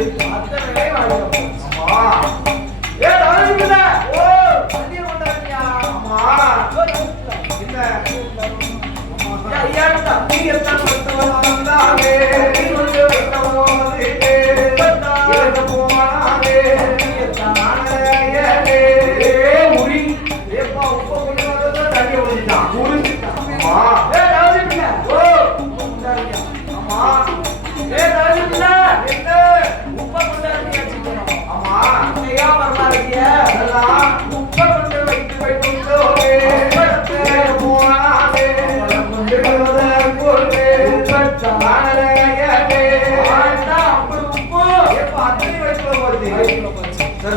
அத்தனை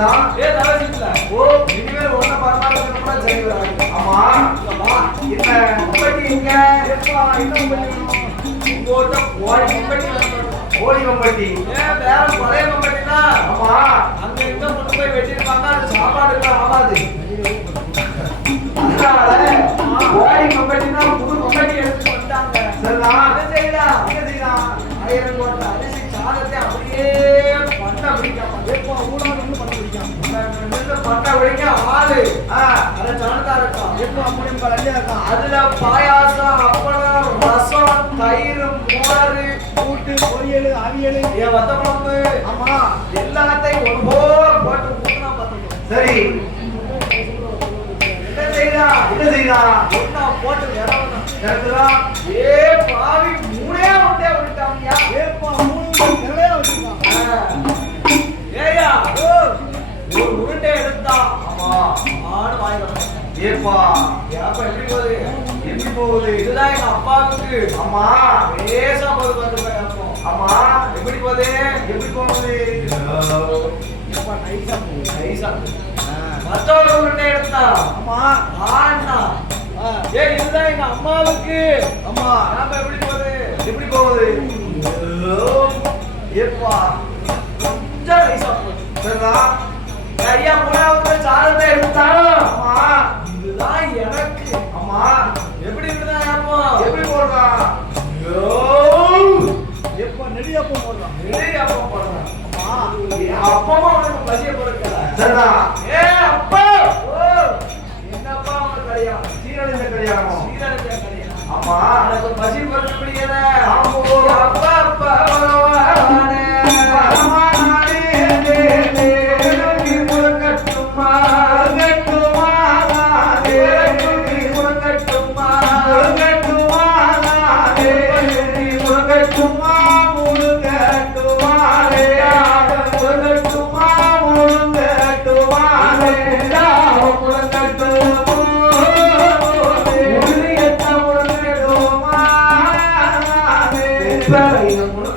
தவறிவிட ஓ இனிமேல் ஒண்ணு பரமாட்டா சரி வராது ஆமா. என்ன? உப்பட்டி பண்ணணும் உங்கோட்ட ஓடி உப்பட்டி ஓடி வம்பட்டி ஏன் வேற பழைய கம்பெனினா ஆமா. அங்க எங்க கொண்டு போய் வெட்டிருப்பாங்க அது சாப்பாடுலாம் ஆகாது. அதனால ஓடி கம்பெனினா புது கம்பெனி எடுத்து வந்தாங்க சரிதா என்ன செய்யலாம். என்ன செய்யலாம். ஆயிரம் கோட்டை அரிசி சாதத்தை அப்படியே பட்டை பிடிக்காம ஏப்பா ஊடால இருந்து பண்ண பிடிக்கும் பட்டை பிடிக்க ஆளு. அதை சாணத்தா இருக்கான் ஏப்பா அப்படி உங்க அள்ளியா இருக்கான் அதுல பாயாசம் அப்பளம் ரசம் தயிர் மோர் கூட்டு பொரியல் அவியல். என் வத்த குழம்பு ஆமா. எல்லாத்தையும் ஒரு போல போட்டு ஊத்துனா பார்த்துக்கோ சரி. என்ன செய்யலாம் என்ன செய்யலாம் ஒன்னா போட்டு கரெக்டா ஏ பாவி மூணே ஒன்றே விட்டாங்கயா ஏப்பா மூணு ஏயா ஏப்பா. ஏப்பா எப்படி போகுது? எப்படி போகுது இதுதான் எங்க அப்பாவுக்கு. ஆமா பேசா போது ஆமா எப்படி போகுது? எப்படி போகுது? ஏப்பா நைஸா போகுது. நைஸா மற்றொரு உருண்டை எடுத்தா? ஆமா ஆண்ணா ஆ, ஏ இதுதான் எங்க அம்மாவுக்கு. ஆமா ஏப்பா எப்படி போகுது? எப்படி போகுது? ஏப்பா. கொஞ்சம் நைஸா போகுது. சரிதா ஐயா மூணாவது சாதத்தை எடுத்தாலும் ஆமா இதுதான் எனக்கு. ஆமா எப்படி எப்படி போடுறான் எப்பா நெடியாப்பா போடுறான் நிறைய அப்பா போடுறேன் ஆமா அப்பமா உனக்கு பசிய பொறுக்கல சரிதா ஏ அப்பா. என்னப்பா உனக்கு கல்யாணம்? சீரழிஞ்ச கல்யாணம்? சீரழிஞ்ச கல்யாணம். ஆமா எனக்கு பசி முடியல ஆமா. அப்பா அப்பா Claro, y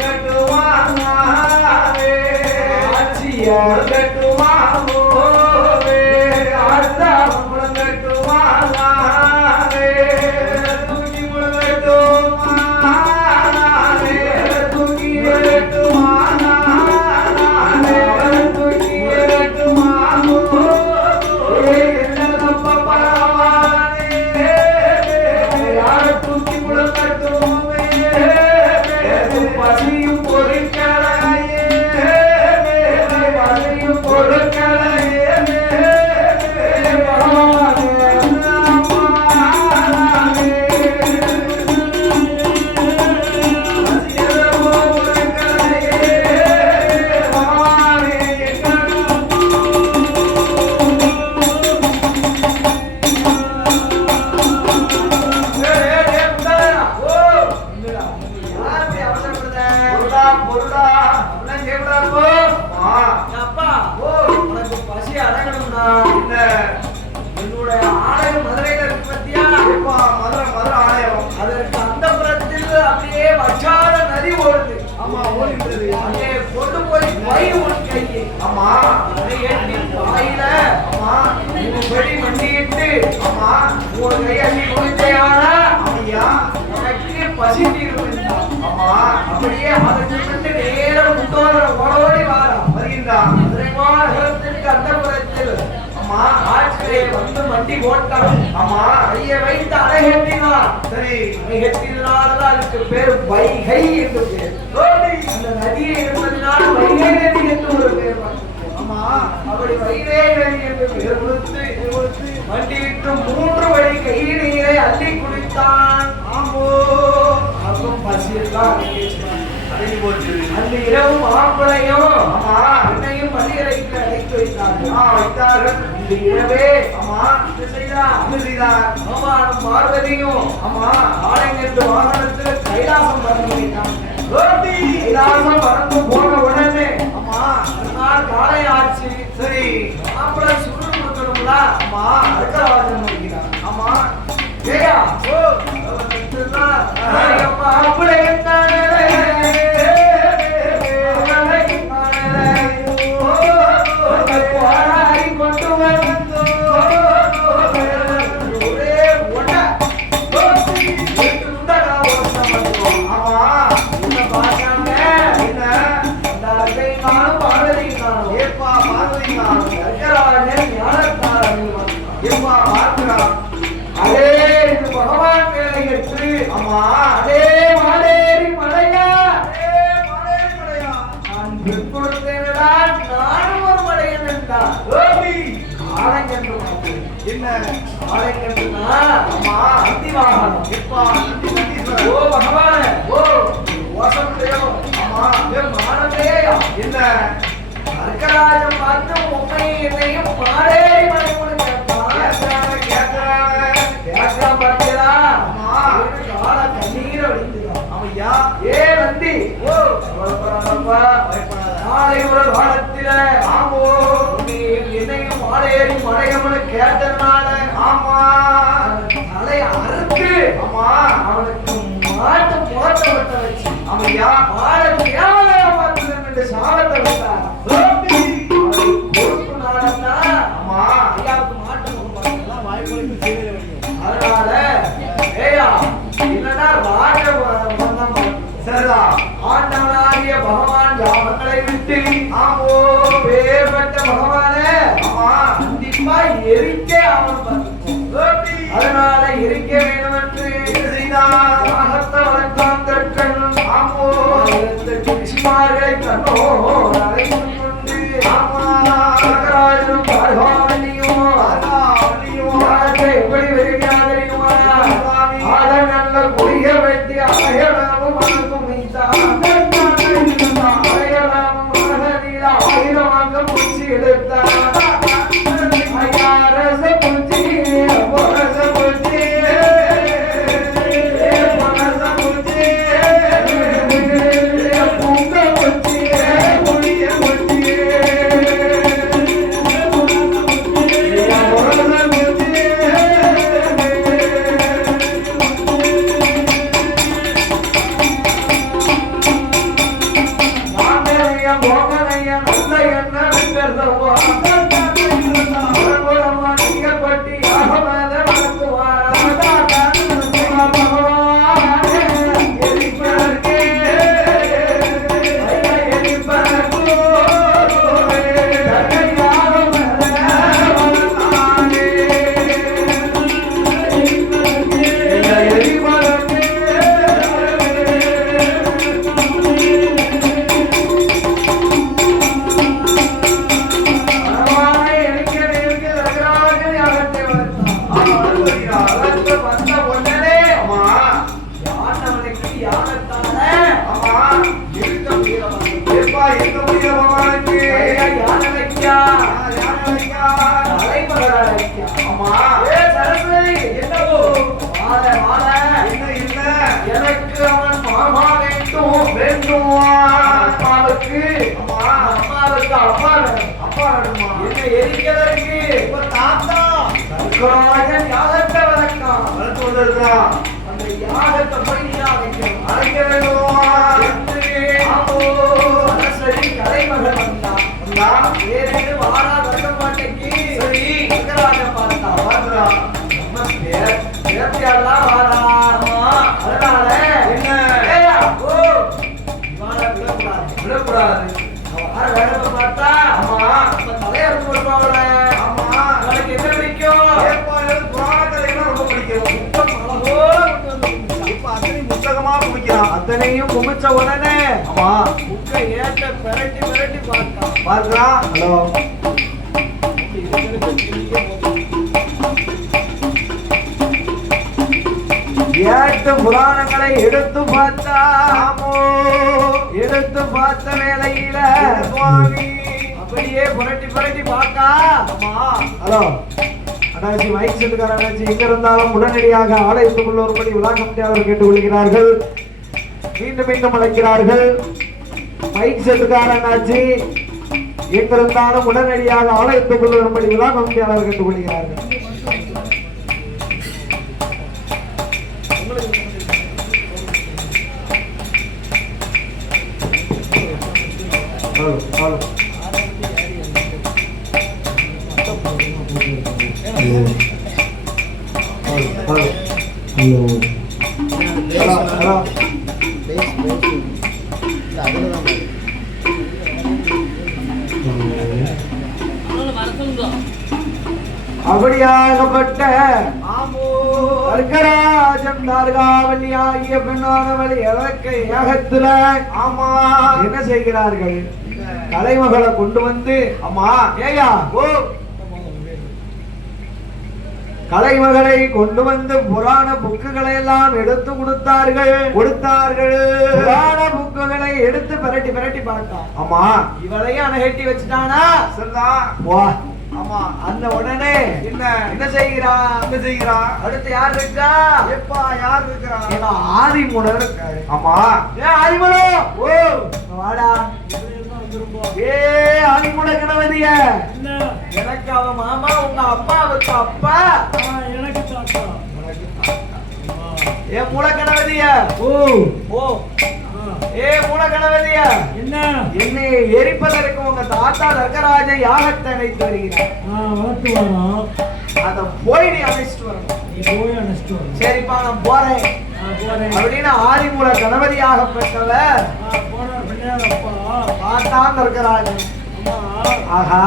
கையை வாயில ஆமா, மூணு படி மண்டியிட்டு ஆமா, மூணு கையள்ளி குடிச்சையானா ஐயா, எனக்கு பசி தீரும் என்றார். அப்படியே அதை நேரம் முட்டோதர ஓடோடி வாரா. வருகின்றான். நகரத்திற்கு அந்த புறத்தில் ஆமா, ஆற்றிலே வந்து மண்டி போட்டான் ஆமா, கையை வைத்து அலைகட்டினான் சரி, அலைகட்டினால்தான் அதுக்கு பேர் வைகை என்று பேர். அந்த நதியை இருப்பதனால் வைகை நதி அப்படி செய்தே கொடுத்து மண்டிவிட்டு மூன்று வழி கை நீரை அள்ளி குடித்தான். ஆம்போ. அதுவும் பசியெல்லாம் அடங்கி போச்சு அந்த இரவு என்னையும் பள்ளியறைக்கு அழைத்து வைத்தார்கள். ஆ வைத்தார்கள். இந்த இரவே ஆமா இது செய்தார். அது செய்தார். ஆமா நம் பார்வதியும் ஆமா ஆலங்கட்டு கைலாசம் பறந்து போன உடனே மறுநாள் காலை ஆச்சு. சரி மாப்பிள்ளை சுடு கொடுக்கணும்ல? ஆமா அடுக்கவாசம் ஆமா ஏயா ஓ மாப்பிள்ளை என்ன? ஆலங்கன்றுனா ஆமா என்னையும் மாலையேறி கேட்டதுனால ஆமா தலை அறுத்து ஆமா அவனுக்கு மாட்டு போட்ட விட்ட வச்சு அவன் மாட கேவலம் பார்த்தது என்று பொறுப்பு ஆமா ஐயாவுக்கு மாட்டு முகம் வாய்ப்பு அதனால ஏயா இல்லைன்னா ராஜ சரிதான் ஆண்டவனாகிய பகவான் யாமங்களை விட்டு ஆமோ பேர்பட்ட பகவானே ஆமா கண்டிப்பா எரிக்க அவன் அதனால எரிக்க வேண்டும் என்று வளர்த்தான் தற்கண் ஆமோ. ரிஷிமார்களை தன்னோடு அழைத்துக் கொண்டு நாகராஜனும் எப்படி வருகிறார் தெரியுமா? நல்ல குடிய வெட்டி எனக்கு அவன் மாமா வேண்டும் வேண்டும்? அப்பாவுக்கு ஆமா அம்மாவுக்கு அப்பா. அப்பா என்னை எரிக்கிறதற்கு இப்ப தாத்தா தர்கராஜன் யாகத்தை வளர்க்கான் வளர்த்து வந்திருக்கான் அந்த யாகத்தை படி அழைக்க வேண்டுமா? சரஸ்வதி கலைமகள் வந்தான். வந்தா வேறு வாரா வட்டப்பாட்டைக்கு சரி. ரங்கராஜன் பார்த்தா பேர்த்தியாலாம் வாராமா அதனால என்ன? ஓ. இவாளை விடக்கூடாது. விடக்கூடாது. அவ வேடத்தை பார்த்தா ஆமா நம்ம தலையறுத்து கொடுப்பாங்கள ஆமா அவளுக்கு என்ன பிடிக்கும்? ரொம்ப பிடிக்கும்? புத்தகமா அத்தனையும் குமிச்ச உடனே ஆமா. புக்கை ஏற்ற பிரட்டி பிரட்டி பார்த்தான் பார்க்கிறான்? ஹலோ. ஏட்டு புராணங்களை எடுத்து பார்த்தாமோ? எடுத்து பார்த்த வேலையில சுவாமி அப்படியே புரட்டி புரட்டி பார்த்தா ஹலோ அண்ணாச்சி மைக் செட்டுக்கார அண்ணாச்சி எங்க இருந்தாலும் உடனடியாக ஆலயத்துக்குள்ள ஒருபடி விழா கமிட்டியாளர் கேட்டுக்கொள்கிறார்கள் மீண்டும் மீண்டும் அழைக்கிறார்கள். மைக் செட்டுக்கார அண்ணாச்சி எங்க இருந்தாலும் உடனடியாக ஆலயத்துக்குள்ள ஒருபடி விழா கமிட்டியாளர் கேட்டுக்கொள்கிறார்கள் ஹலோ ஹலோ ஹலோ. அப்படியாகப்பட்ட ஆமோ அர்க்கராஜன் நார்காவலி ஆகிய பெண்ணானவள் இலக்கை ஏகத்துல ஆமா. என்ன செய்கிறார்கள்? தலைமகளை கொண்டு வந்து ஆமா ஏயா ஓ கலைமகளை கொண்டு வந்து புராண புக்குகளை எல்லாம் எடுத்து கொடுத்தார்கள். கொடுத்தார்கள். புராண புக்குகளை எடுத்து பிரட்டி பிரட்டி பார்த்தான். ஆமா. இவளையும் அணகட்டி வச்சுட்டானா? சரிதான் வா. ஆமா. அந்த உடனே என்ன? என்ன செய்கிறா? என்ன செய்கிறா? அடுத்து யார் இருக்கா? எப்பா யார் இருக்கிறா? ஆதிமுனர் இருக்காரு. ஆமா. ஏ ஆதிமுனோ ஓ. வாடா. ஏ ஆதிமுன கணவதிய எனக்கு அவ மாமா உங்க அப்பாவுக்கு அப்பா. எனக்கு தாத்தா. ஏ மூல கணவதிய ஓ. ஓ. ஏ மூல கணவதிய என்ன? என்னை எரிப்பதற்கு உங்க தாத்தா ரங்கராஜ யாகத்தை அழைத்து வருகிறார். வளர்த்து வரோம் அத போய் நீ அழைச்சிட்டு வரணும். நீ போய் வரணும். சரிப்பா நான் போறேன். அப்படின்னு ஆதிமூல பிள்ளையார் அப்பா பார்த்தான் அம்மா ஆஹா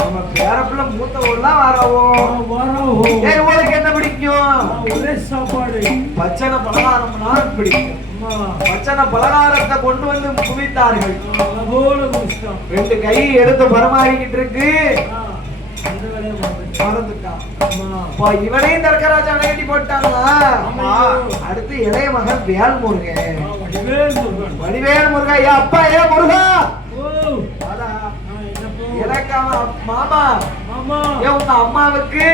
நம்ம பேரப்புல மூத்தவர்லாம் வரவோ உங்களுக்கு என்ன பிடிக்கும்? ஒரே சாப்பாடு பச்சனை பலகாரம்னா பிடிக்கும். பச்சனை பலகாரத்தை கொண்டு வந்து குவித்தார்கள். ரெண்டு கை எடுத்து பரமாறிக்கிட்டு இருக்கு. அப்பா இவனையும் தர்க்கராஜா அணையட்டி போட்டாங்களா. அடுத்து இளைய மகன் வேல் முருகன் வடிவேல் முருகா ஐயா அப்பா ஏ முருகா. எனக்கு அவன் மாமா. ஏன் உங்க அம்மாவுக்கு.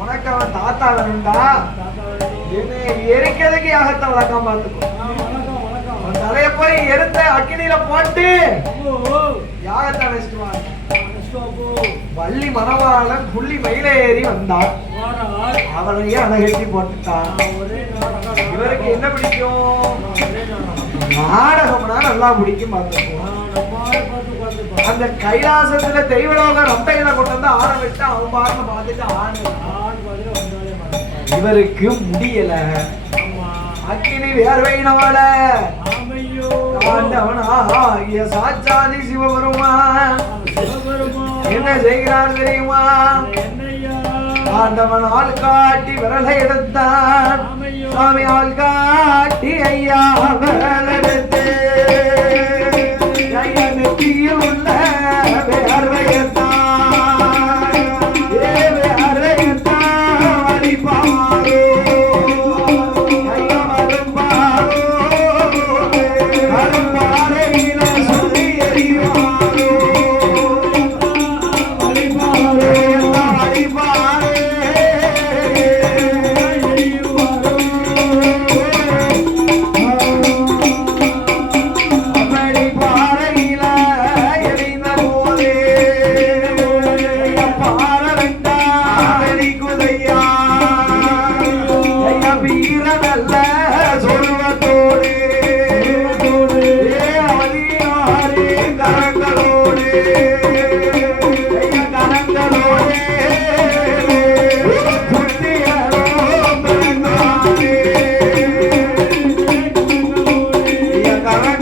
உனக்கு அவன் தாத்தா வேணும்டா. எரிக்கிறதுக்கு யாகத்தை வளர்க்காம பார்த்துக்கோ. ஆ, வணக்கம் வணக்கம். அவன் தலைய போய் எருத்த அக்கினியில போட்டு யாகத்தை அனுஷ்டாப்போ வள்ளி மணவாளன் புள்ளி மயிலேறி வந்தான். அவனையே அணகட்டி போட்டுட்டான்? இவருக்கு என்ன பிடிக்கும்? நாடகம்னா நல்லா பிடிக்கும் பார்த்துக்கோ நான் நம்மால பார்த்து பார்த்து அந்த கைலாசத்துல தெய்வலோக ரம்பைகளை கொண்டு வந்து ஆட வச்சு அவன் பாருங்க பார்த்துட்டு ஆடு. இவருக்கு முடியல. அக்கினி வேர்வையினோட ஆமையோ. ஆண்டவனாகிய சாட்சாதி சிவபெருமான். சிவபெருமா என்ன செய்கிறார் தெரியுமா? ஆண்டவன் ஆள் காட்டி விரலை எடுத்தான். ஆமையோ சுவாமி ஆள் காட்டி ஐயா விரல் எடுத்து. உள்ள வேர்வையத்தான் sekarang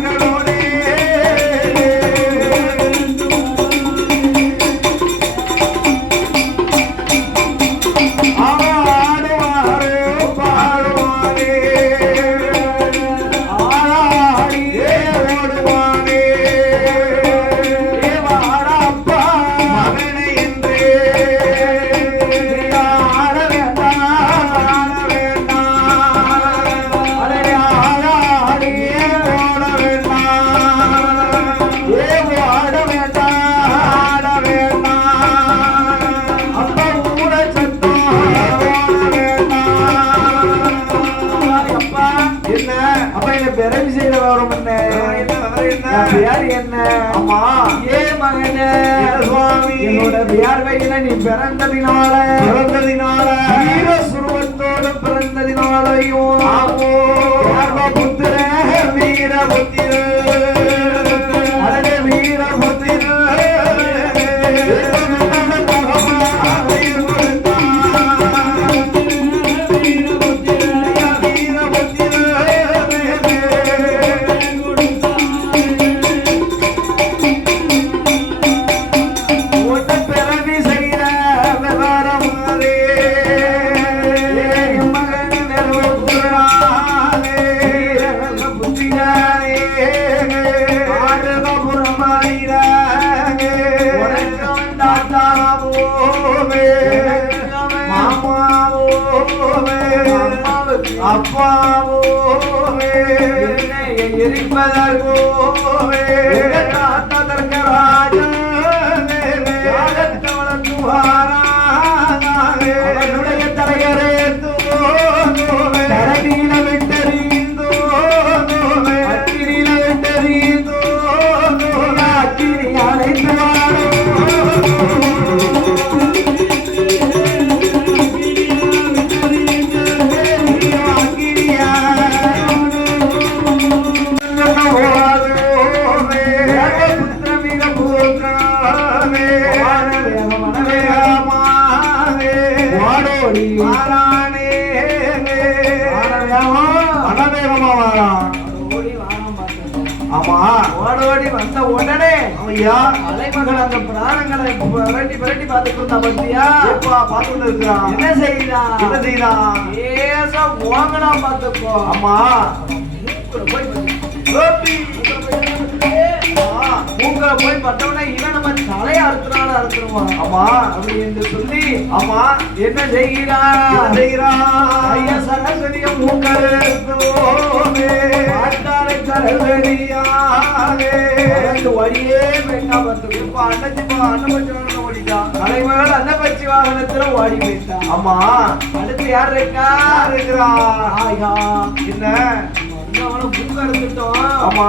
என்ன? என்ன விவரம் என்ன? என் பேர் என்ன? ஆமா. ஏ மகனே. சுவாமி? என்னோட வியார்வையில நீ பிறந்ததினால. பிறந்ததினால. வீர சுருவத்தோடு பிறந்ததினாலையும். ஆமோ. புத்திர வீரபுத்திர. அடே வீரபுத்திர. உன்னை ஐயா அலைமகள் அந்த பிராணங்களை விரட்டி விரட்டி பார்த்துட்டு இருந்தா பத்தியா? எப்பா பார்த்துட்டு இருக்கிறான் என்ன செய்யலாம் என்ன செய்யலாம் ஏசா ஓங்கனா பார்த்துக்கோ. ஆமா. போய் மூக்குல போய் பட்டவனே இவன் நம்ம தலையை அறுத்துனால அறுத்துருவான் ஆமா. அப்படி என்று சொல்லி ஆமா என்ன செய்கிறா? என்ன செய்கிறான் ஐயா சரஸ்வதிய எனக்கு வழியே வேண்டாம் வந்து இப்ப அண்ணச்சி அண்ணன் பச்சி ஓடிட்டான் தலைமகள் அன்னபட்சி வாகனத்துல ஓடி போயிட்டான் ஆமா. அடுத்து யார் இருக்கா? இருக்கிறா? ஆயா என்ன? அவனை எடுத்துட்டோம் ஆமா.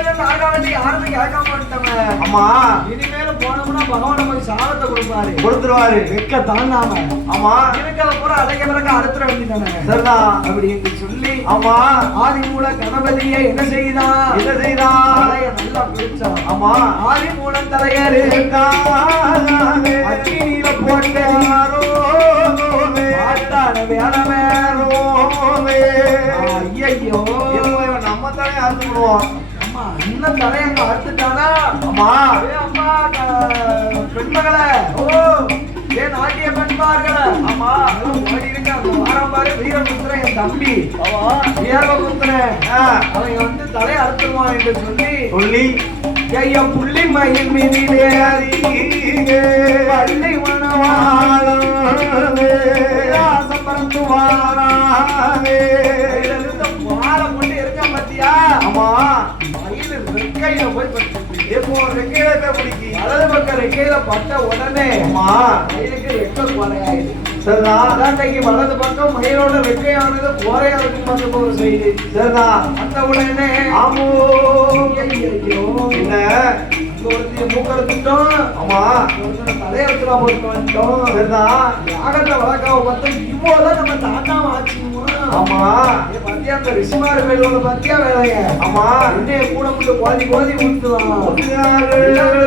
ரங்கராஜன் நாகாவட்டி யாருமே கேட்க மாட்டவன் ஆமா இனிமேல போனோம்னா பகவான் நமக்கு சாபத்தை கொடுப்பாரு. கொடுத்துருவாரு. வெக்க தாண்டாம ஆமா இருக்கிற பூரா அடைக்க பிறகு அடுத்த வேண்டியதானே சரிதான் அப்படி என்று சொல்லி ஆமா ஆதி மூல கணபதியை என்ன செய்தான் என்ன தலையை நல்லா பிடிச்சான் ஆமா ஆதி மூலம் தலையரு அக்கினியில போட்டு ஆட்டான வேலை வேறோமே ஐயையோ. இப்போ இவன் நம்ம தானே அறுத்து அம்மா இன்னும் தலையங்க அறுத்துட்டானா? ஏ அம்மா க- பெண்மகளே. ஓ ஏ நாட்டிய பெண்மார்களே. ஆமா ஓடி இருக்க அந்த வாரம் பாரு வீரபுத்திரன் என் தம்பி. ஆமா. வீரபுத்திரன் அவன் வந்து தலை அறுத்துருவான் என்று சொல்லி சொல்லி. ஐயா புள்ளி மயில் மீதிலே அறியே பள்ளி மணவாளே ஆசம் பறந்து வாராவே மாலை கொண்டு இருக்க பத்தியா? ஆமா. ரெக்கையில போய் எப்போ ரெக்கையில போய் பிடிக்கி வலது பக்கம் ரெக்கையில பட்ட உடனே ஆமா மயிலுக்கு ரெக்க குறையாயிடுது சரிதான் அதாண்டைக்கு வலது பக்கம் மயிலோட ரெக்கையானது குறையா இருக்கும் பார்த்து ஒரு செய்தி சரிதான் அந்த உடனே ஆமோ. என்ன? மூக்கறுத்துட்டோம் ஆமா தலையெழுத்துல போட்டு வந்துட்டோம். சரிதான் யாகத்தை வளர்க்காம பார்த்தா இவ்வளவுதான் நம்ம தாத்தாம ஆச்சுமா ஆமா. பாத்தியா? அந்த ரிஷிமார் கோயிலோட பாத்தியா வேலைய? ஆமா. இன்னைய கூட முட்டு போதி போதி முட்டுவாங்க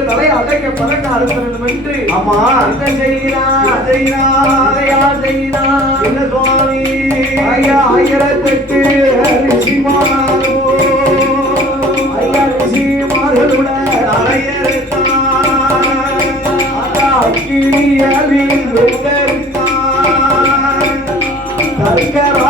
தலை அடைக்க பறக்க அறுபது ஆமா. அந்த செய்கிறா செய்கிறா செய்கிறா என்ன சுவாமி? ஐயா ஆயிரத்தெட்டு ரிஷிமாரோ. ஐயா ரிஷிமார்களுட தலையறுத்தான் அக்கினியவில் வெள்ளரித்தான் கற்கரா